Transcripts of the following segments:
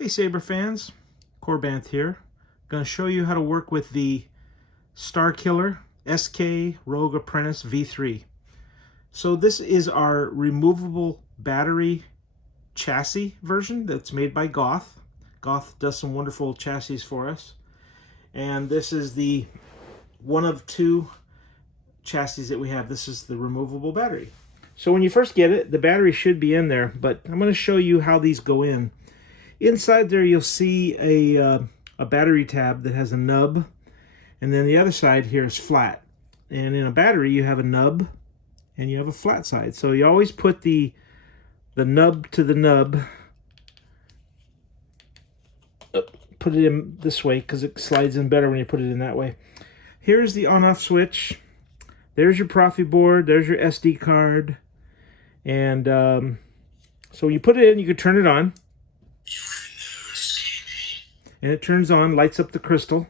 Hey Saber fans, Korbanth here. Going to show you how to work with the STARKILLER SK Rogue Apprentice V3. So this is our removable battery chassis version that's made by Goth. Goth does some wonderful chassis for us. And this is the one of two chassis that we have. This is the removable battery. So when you first get it, the battery should be in there, but I'm going to show you how these go in. Inside there you'll see a battery tab that has a nub, and then the other side here is flat. And in a battery you have a nub and you have a flat side. So you always put the nub to the nub, put it in this way because it slides in better when you put it in that way. Here's the on-off switch. There's your Profi board, there's your SD card, and so when you put it in, you can turn it on. And it turns on, lights up the crystal.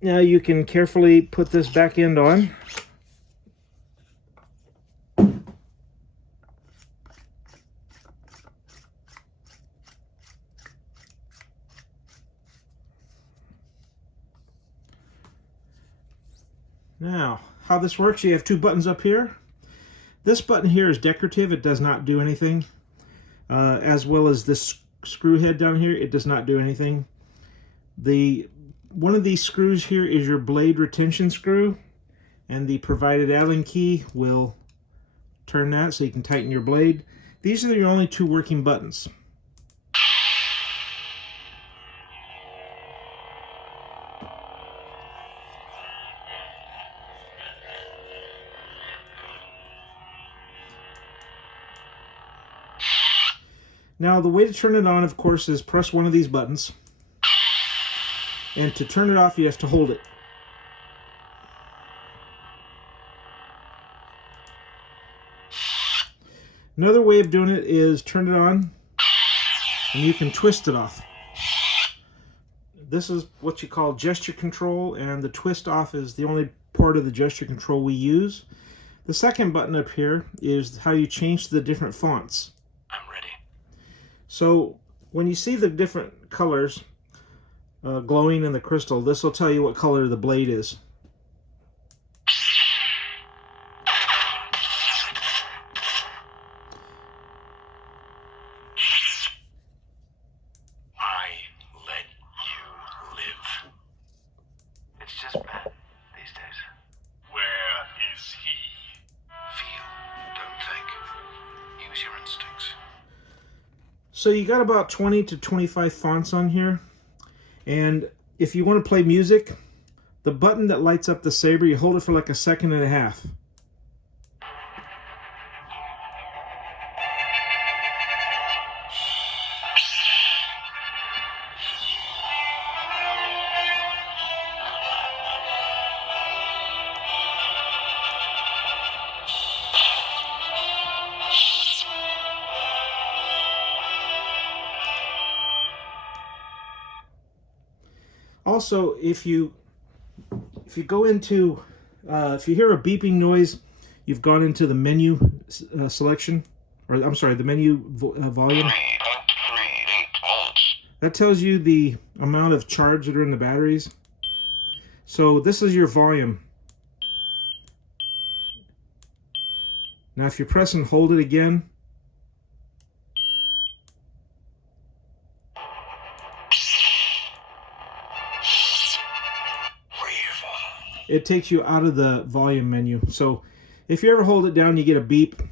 Now you can carefully put this back end on. Now, how this works, you have two buttons up here. This button here is decorative, it does not do anything. As well as this screw head down here, it does not do anything. One of these screws here is your blade retention screw, and the provided Allen key will turn that so you can tighten your blade. These are your only two working buttons. Now the way to turn it on, of course, is press one of these buttons. And to turn it off, you have to hold it. Another way of doing it is turn it on, and you can twist it off. This is what you call gesture control, and the twist off is the only part of the gesture control we use. The second button up here is how you change the different fonts. So when you see the different colors glowing in the crystal, this will tell you what color the blade is. I let you live. It's just bad these days. Where is he? Feel, don't think. Use your instincts. So you got about 20 to 25 fonts on here, and if you want to play music, the button that lights up the Saber, you hold it for like a second and a half. Also, if you go into, if you hear a beeping noise, you've gone into the menu selection, or I'm sorry, the menu volume. That tells you the amount of charge that are in the batteries. So this is your volume. Now if you press and hold it again, it takes you out of the volume menu. So if you ever hold it down, you get a beep.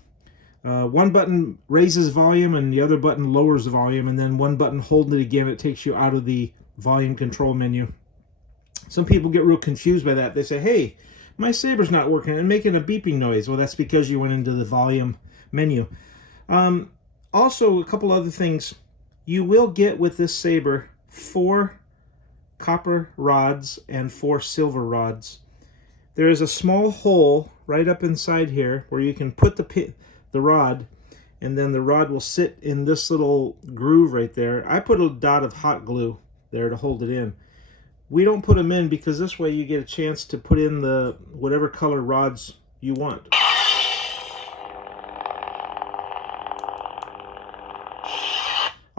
One button raises volume and the other button lowers the volume, and then one button holding it again, it takes you out of the volume control menu. Some people get real confused by that. They say, hey, my Saber's not working and making a beeping noise. Well, that's because you went into the volume menu. Also, a couple other things. You will get with this Saber 4 copper rods and 4 silver rods. There is a small hole right up inside here where you can put the rod, and then the rod will sit in this little groove right there. I put a dot of hot glue there to hold it in. We don't put them in because this way you get a chance to put in the whatever color rods you want.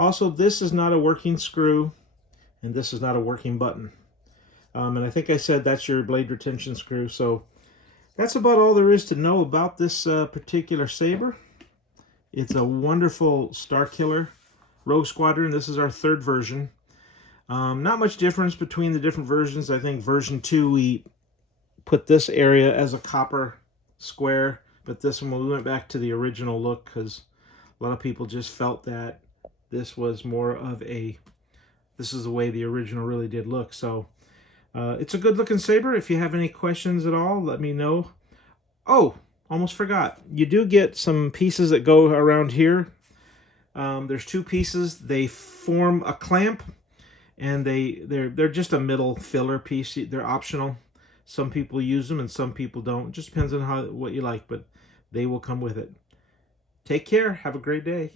Also, this is not a working screw, and this is not a working button. And I think I said that's your blade retention screw. So that's about all there is to know about this particular Saber. It's a wonderful Starkiller Rogue Squadron. This is our third version. Not much difference between the different versions. I think version 2, we put this area as a copper square, but this one, we went back to the original look because a lot of people just felt that this was more of a, this is the way the original really did look. So it's a good looking Saber. If you have any questions at all, let me know. Oh, almost forgot. You do get some pieces that go around here. There's 2 pieces. They form a clamp, and they're just a middle filler piece. They're optional. Some people use them and some people don't. It just depends on what you like, but they will come with it. Take care. Have a great day.